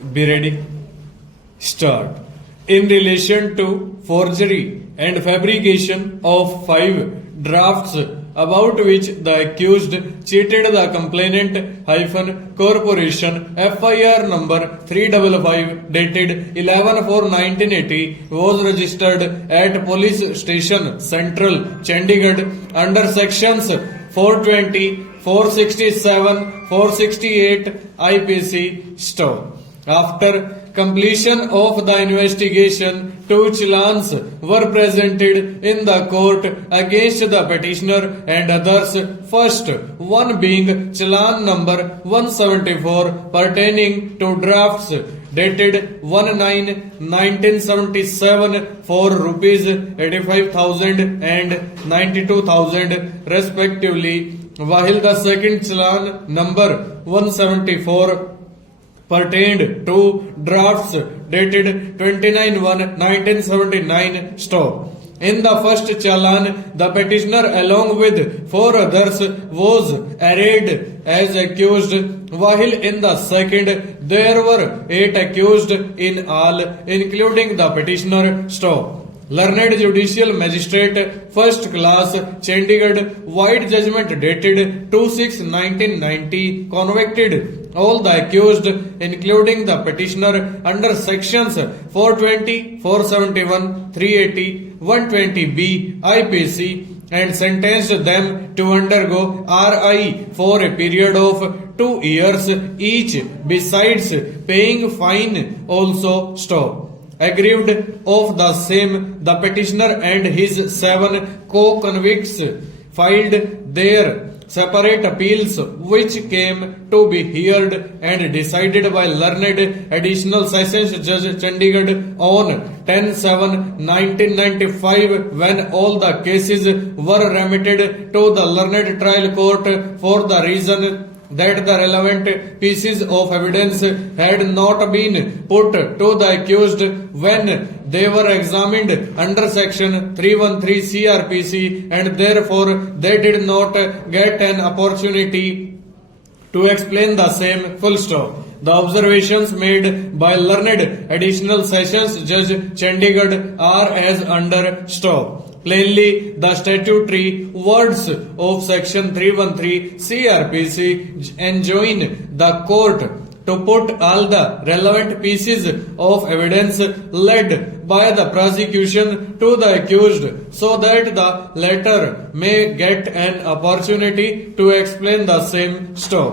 Be ready. Start. In relation to forgery and fabrication of 5 drafts about which the accused cheated the complainant corporation FIR number 355 dated 11/4/1980 was registered at Police Station Central, Chandigarh under sections 420, 467, 468 IPC Stop. After completion of the investigation, 2 challans were presented in the court against the petitioner and others. First one being challan number 174 pertaining to drafts dated 1/9/1977 for rupees 85,000 and 92,000 respectively, while the second challan number 174 pertained to drafts dated 29/1/1979 Stop. In the first challan, the petitioner along with 4 others was arraigned as accused, while in the second there were 8 accused in all, including the petitioner. Stop. Learned Judicial Magistrate, First Class, Chandigarh, White Judgment dated 2/6/1990, convicted all the accused, including the petitioner, under sections 420, 471, 380, 120B IPC, and sentenced them to undergo RI for a period of 2 years each, besides paying fine also. Stop. Aggrieved of the same, the petitioner and his 7 co-convicts filed their separate appeals, which came to be heard and decided by Learned Additional Sessions Judge Chandigarh on 10/7/1995, when all the cases were remitted to the Learned Trial Court for the reason that the relevant pieces of evidence had not been put to the accused when they were examined under section 313 CRPC, and therefore they did not get an opportunity to explain the same. Full stop. The observations made by Learned Additional Sessions Judge Chandigarh are as under. Stop. Plainly, the statutory words of section 313 CRPC enjoin the court to put all the relevant pieces of evidence led by the prosecution to the accused, so that the latter may get an opportunity to explain the same. Stop.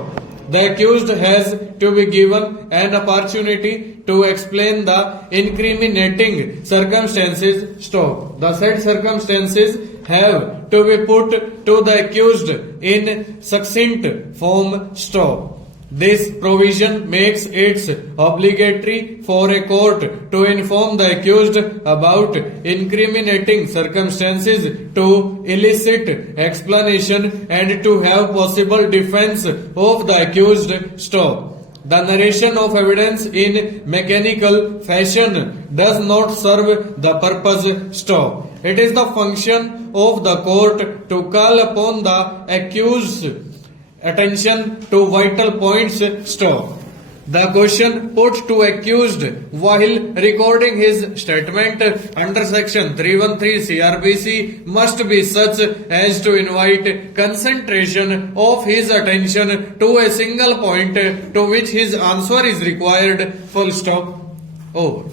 The accused has to be given an opportunity to explain the incriminating circumstances. Stop. The said circumstances have to be put to the accused in succinct form. Stop. This provision makes it obligatory for a court to inform the accused about incriminating circumstances, to elicit explanation, and to have possible defense of the accused. Stop. The narration of evidence in mechanical fashion does not serve the purpose. Stop. It is the function of the court to call upon the accused's attention to vital points. Stop. The question put to accused while recording his statement under section 313 CRPC must be such as to invite concentration of his attention to a single point to which his answer is required. Full stop. Over.